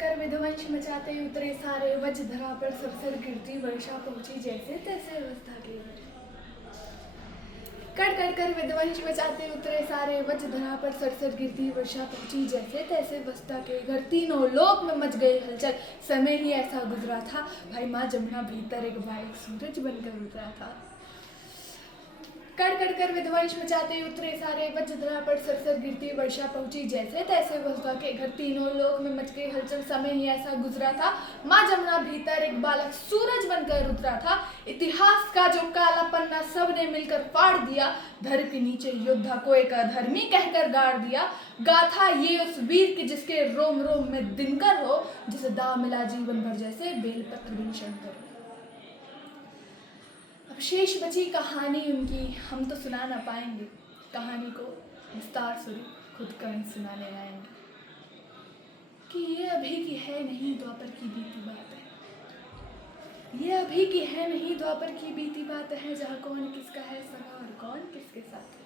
कर विध्वंस मचाते उतरे सारे, वज्र धरा पर सरसर गिरती वर्षा पहुंची जैसे तैसे अवस्था की। कर कर विध्वंस मचाते उतरे सारे, वज्र धरा पर सरसर गिरती वर्षा पहुंची जैसे तैसे अवस्था के। घर तीनों लोक में मच गई हलचल, समय ही ऐसा गुजरा था, भाई माँ जमुना भीतर एक बालक सूरज बनकर उतरा था। कर विध्वंस मचाते उतरे सारे, वज्र धरा पर सरसर गिरती वर्षा पहुंची जैसे तैसे अवस्था के। घर तीनों लोक में मच गई हलचल, समय ही ऐसा गुजरा था, माँ जमुना भीतर एक बालक सूरज बनकर उतरा था। इतिहास का जो काला पन्ना सबने मिलकर फाड़ दिया, धर के नीचे योद्धा को एक अधर्मी कहकर गाड़ दिया। गाथा ये उस वीर की जिसके रोम रोम में दिनकर हो, जिसे दाव मिला जीवन भर जैसे बेलपत्र बिन शंकर। अब शेष बची कहानी उनकी हम तो सुना ना पाएंगे, कहानी को विस्तार स्वरूप खुद कर्ण सुनाने आएंगे कि ये अभी की है नहीं द्वापर की बीती बात है। ये अभी की है नहीं द्वापर की बीती बात है, जहाँ कौन किसका है सगा और कौन किसके साथ है।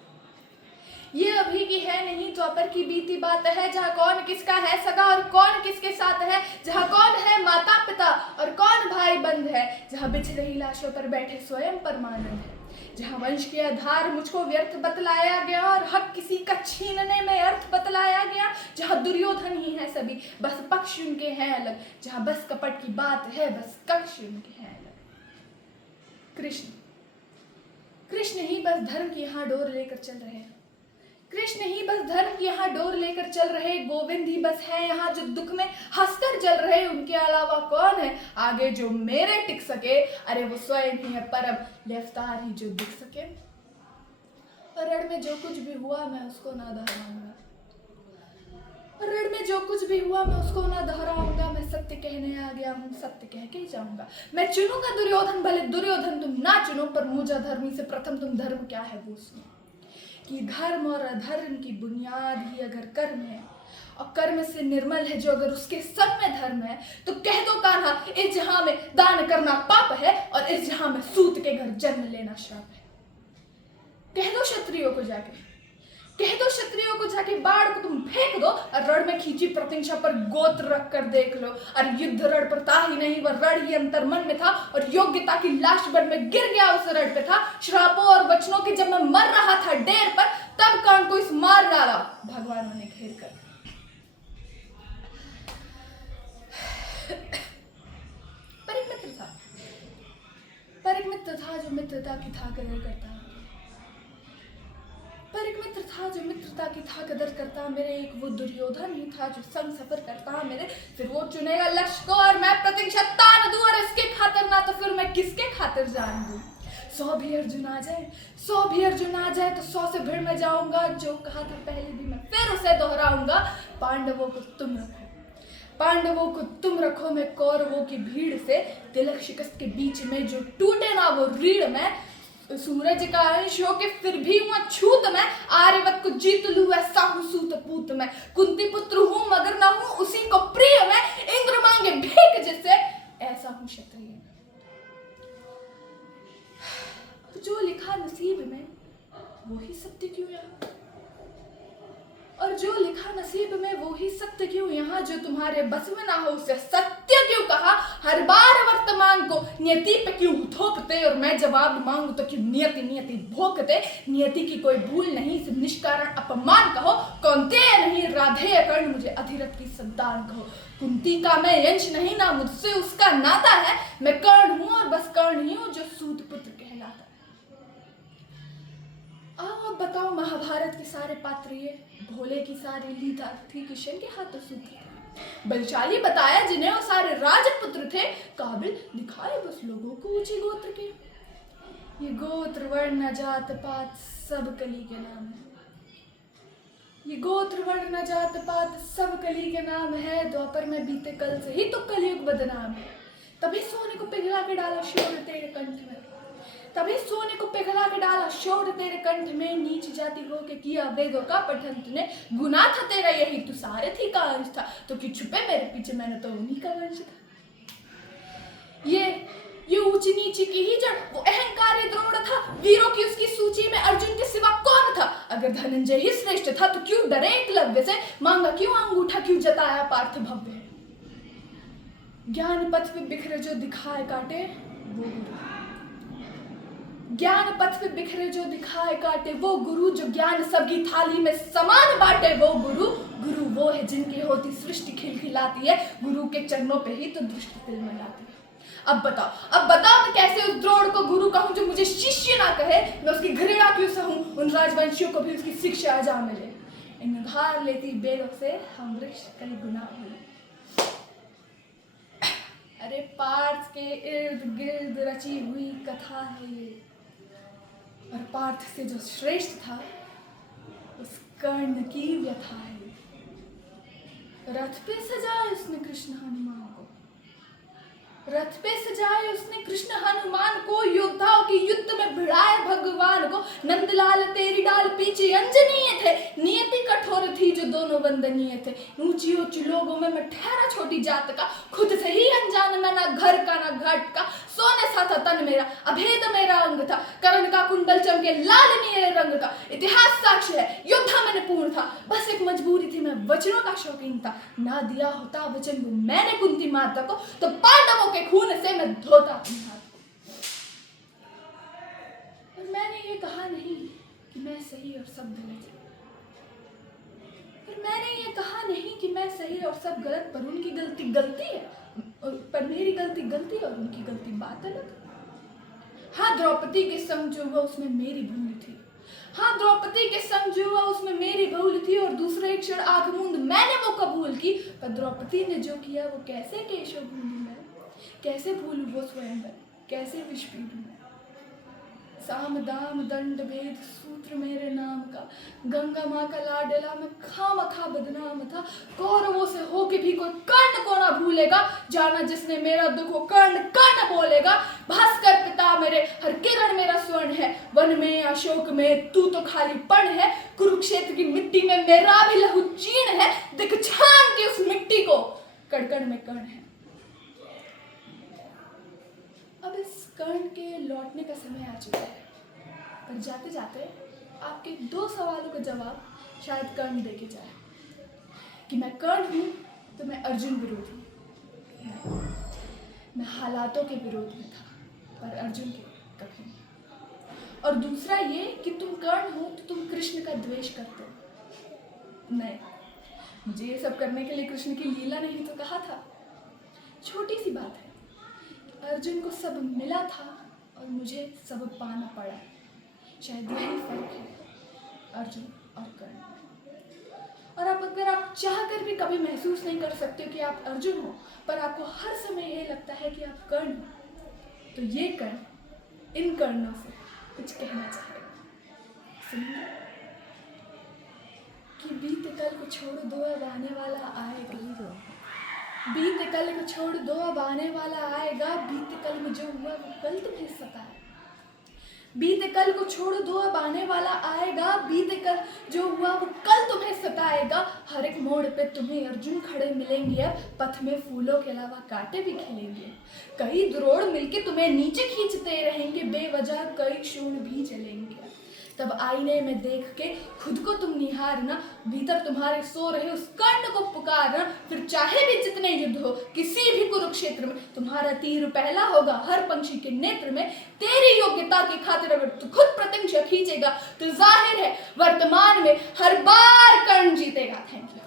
ये अभी की है नहीं द्वापर की बीती बात है, जहाँ कौन किसका है सगा और कौन किसके साथ है। जहाँ कौन है माता पिता और कौन भाई बंध है, जहाँ बिछ रही लाशों पर बैठे स्वयं परमानंद है। जहाँ वंश के आधार मुझको व्यर्थ बतलाया गया और हक किसी का छीनने में अर्थ बतलाया गया। जहाँ दुर्योधन ही है सभी, बस पक्ष उनके हैं अलग। जहाँ बस कपट की बात है, बस कक्ष उनके हैं अलग। कृष्ण ही बस धर्म की यहाँ डोर लेकर चल रहे हैं। कृष्ण ही बस धर्म की यहाँ डोर लेकर चल रहे। गोविंद ही बस है यहाँ जो दुख में हंसकर जल रहे। उनके अलावा कौन है आगे जो मेरे टिक सके, अरे वो स्वयं ही है परम अवतार ही जो दिख सके। और रण में जो कुछ भी हुआ मैं उसको ना दोहराऊंगा, रण में जो कुछ भी हुआ मैं उसको ना दोहराऊंगा। मैं सत्य कहने आ गया हूँ, सत्य कह के जाऊंगा। मैं चुनूंगा दुर्योधन, भले दुर्योधन तुम ना चुनो, पर मुझे धर्मी से प्रथम तुम धर्म क्या है वो सुनो। कि धर्म और अधर्म की बुनियाद ही अगर कर्म है, और कर्म से निर्मल है जो अगर उसके सब में धर्म है, तो कह दो कान्हा इस जहां में दान करना पाप है, और इस जहां में सूत के घर जन्म लेना श्राप है। कह दो क्षत्रियों को जाके, कह दो क्षत्रियों को जाके बाढ़ को तुम फेंक दो, और रण में खींची प्रतिष्ठा पर गोत्र रख कर देख लो। और युद्ध रण पर था ही नहीं, वह रण ही अंतर मन में था, और योग्यता की लाश बन में गिर गया उस रण पे था। श्रापों और वचनों के जब मैं मर रहा था डेर पर, तब कर्ण को इस मार डाला भगवानों ने घेर कर। पर एक मित्र था, पर एक मित्र था जो मित्रता की था कदर करता। पर एक मित्र था जो मित्रता की था कदर करता मेरे। एक वो दुर्योधन ही था जो संग सफर करता मेरे। फिर वो चुनेगा लक्ष्य को और मैं प्रतिशत तान दूं, और इसके खातिर ना तो फिर मैं किसके खातिर जान दूं। 100 भी अर्जुन आ जाए, 100 भी अर्जुन आ जाए, तो 100 से भिड़ में जाऊंगा। जो कहा था पहले भी मैं फिर उसे दोहराऊंगा। पांडवों को तुम रखो, पांडवों को तुम रखो, मैं कौरवों की भीड़ से तिलक शिकस्त के बीच में जो टूटे ना वो रीढ़ में। सूरज का अंश हो के फिर भी हुआ छूत मैं, आर्यवत को जीत लूं ऐसा हूं सूत पूत मैं। कुंती पुत्र हूं मगर ना हूं उसी को प्रिय मैं, इंद्र मांगे भीख जिससे ऐसा हूं क्षत्रिय। जो लिखा नसीब में वो ही सत्य क्यों यहाँ, और जो लिखा नसीब में वो ही सत्य क्यों यहाँ। जो तुम्हारे बस में ना हो उसे सत्य क्यों कहा। हर बार वर्तमान को नियति पे क्यों थोपते, और मैं जवाब मांगू तो क्यों नियति नियति भोंकते। नियति की कोई भूल नहीं, सिर्फ निष्कारण अपमान कहो। कौन्तेय नहीं राधेय कर्ण, मुझे अधिरथ की संतान कहो। कुंती का मैं यंश नहीं, ना मुझसे उसका नाता है। मैं कर्ण हूं और बस कर्ण ही हूं जो सूत पुत्र कहलाता है। आओ अब बताओ महाभारत के सारे पात्र ये, भोले की सारी लीला थी किशन के हाथों सूत्र। बलशाली बताया जिन्हें वो सारे राजपुत्र थे, काबिल दिखाए बस लोगों को ऊंचे गोत्र के। ये गोत्र वर्ण जात पात सब कली के नाम है, ये गोत्र वर्ण जात पात सब कली के नाम है। द्वापर में बीते कल से ही तो कलयुग बदनाम है। तभी सोने को पिघला के डाला शोर तेरे कंठ में, तभी सोने को पिघला के डाला शोर तेरे कंठ में। नीच जाति हो के किया वेदों का पठन तूने, गुनाह था तेरा यही तू सारथी का अंश था। तो क्यों छुपे मेरे पीछे, मैंने तो उन्हीं का वंश था। ये ऊंची नीची की ही जड़, वो अहंकारी द्रोण था। वीरों की उसकी सूची में अर्जुन के सिवा कौन था। अगर धनंजय ही श्रेष्ठ था तो क्यों डरे एकलव्य से, मांगा क्यों अंगूठा, क्यों जताया पार्थ भव्य। ज्ञान पथ पे बिखरे जो दिखाए काटे वो गुरु। ज्ञान पथ पे बिखरे जो दिखाए काटे वो गुरु। जो ज्ञान सबकी थाली में समान बांटे वो गुरु। गुरु वो है जिनकी होती सृष्टि खिलखिलाती है। गुरु के चरणों पे ही तो दृष्टि तिलमिलाती है। अब बताओ मैं कैसे उस द्रोण को गुरु कहूं जो मुझे शिष्य ना कहे। मैं उसकी घृणा क्यों सहूं, उन राजवंशियों को भी उसकी शिक्षा जा मिले। इन उधार लेती बेलों से हम वृक्ष कई गुना हुए। अरे पार्थ के इर्द गिर्द रची हुई कथा है ये। और पार्थ से जो श्रेष्ठ था उस कर्ण की व्यथा है। रथ पे सजाए उसने कृष्ण हनुमान को। रथ पे सजाए उसने कृष्ण हनुमान को। योद्धाओं की युद्ध में भिड़ाए भगवान को। नंदलाल तेरी डाल पीछे अंजनीय थे। नियति कठोर थी जो दोनों वंदनीय थे। ऊंची ऊंची लोगों में मैं ठहरा छोटी जात का। खुद से ही अनजान मैं ना घर का ना घाट का। सोने सा था तन मेरा अभेद मेरा अंग था। कर्ण का कुंडल चमके लाल नीले रंग का। इतिहास साक्ष्य है योद्धा मैंने पूर्ण था। बस एक मजबूरी थी मैं वचनों का शौकीन था। ना दिया होता वचन वो मैंने कुंती माता को तो पांडवों के खून से मैं धोता अपने हाथ को। और मैंने ये कहा नहीं कि मैं सही और सब गलत है। पर मैंने ये कहा नहीं कि मैं सही और सब गलत। पर उनकी गलती गलती है, पर मेरी गलती गलती और उनकी गलती बात अलग। हाँ द्रौपदी के संग जो हुआ उसमें मेरी भूल थी। हाँ द्रौपदी के संग जो हुआ उसमें मेरी भूल थी। और दूसरे एक क्षण आंख मूंद मैंने वो कबूल की। पर द्रौपदी ने जो किया वो कैसे केशव भूलूं मैं। कैसे भूलूं वो स्वयंवर, कैसे विष पीऊं मैं। साम दाम दंड भेद सूत्र मेरे नाम का। गंगा माँ का लाडला मैं खामखा बदनाम था। कौरवों से हो के भी कोई कर्ण को ना भूलेगा। जाना जिसने मेरा दुख हो कर्ण कर्ण बोलेगा। भास्कर पिता मेरे हर किरण मेरा स्वर्ण है। वन में अशोक में तू तो खाली पण है। कुरुक्षेत्र की मिट्टी में मेरा भी लहू चीर्ण है। दिख छान की उस मिट्टी को कण में कण है। अब इस कर्ण के लौटने का समय आ चुका है। पर जाते जाते आपके 2 सवालों का जवाब शायद कर्ण दे के जाए कि मैं कर्ण हूं तो मैं अर्जुन विरोधी नहीं। मैं हालातों के विरोध में था पर अर्जुन के कभी नहीं। और दूसरा ये कि तुम कर्ण हो तो तुम कृष्ण का द्वेष करते हो। नहीं, मुझे ये सब करने के लिए कृष्ण की लीला नहीं तो कहा था। छोटी सी बात है, अर्जुन को सब मिला था और मुझे सब पाना पड़ा। शायद यही फर्क है अर्जुन और कर्ण। और अब अगर आप चाहकर भी कभी महसूस नहीं कर सकते हो कि आप अर्जुन हो, पर आपको हर समय ये लगता है कि आप कर्ण हो, तो ये कर्ण इन कर्णों से कुछ कहना चाहेगा। सुनिए कि बीते कल को छोड़ दो अब आने वाला आएगा। बीते कल को छोड़ दो अब आने वाला आएगा। बीते कल में जो हुआ वो कल तुम्हें सताएगा। बीते कल को छोड़ दो अब आने वाला आएगा। बीते कल जो हुआ वो कल तुम्हें सताएगा। हर एक मोड़ पे तुम्हें अर्जुन खड़े मिलेंगे। अब पथ में फूलों के अलावा कांटे भी खिलेंगे। कई द्रोण मिलके तुम्हें नीचे खींचते रहेंगे। बेवजह कई शूल भी जलेंगे। तब आईने में देख के खुद को तुम निहारना। भीतर तुम्हारे सो रहे उस कर्ण को पुकारना। फिर चाहे भी जितने युद्ध हो किसी भी कुरुक्षेत्र में, तुम्हारा तीर पहला होगा हर पंछी के नेत्र में। तेरी योग्यता की खातिर अगर तू खुद प्रतिज्ञा खींचेगा तो जाहिर है वर्तमान में हर बार कर्ण जीतेगा। Thank you.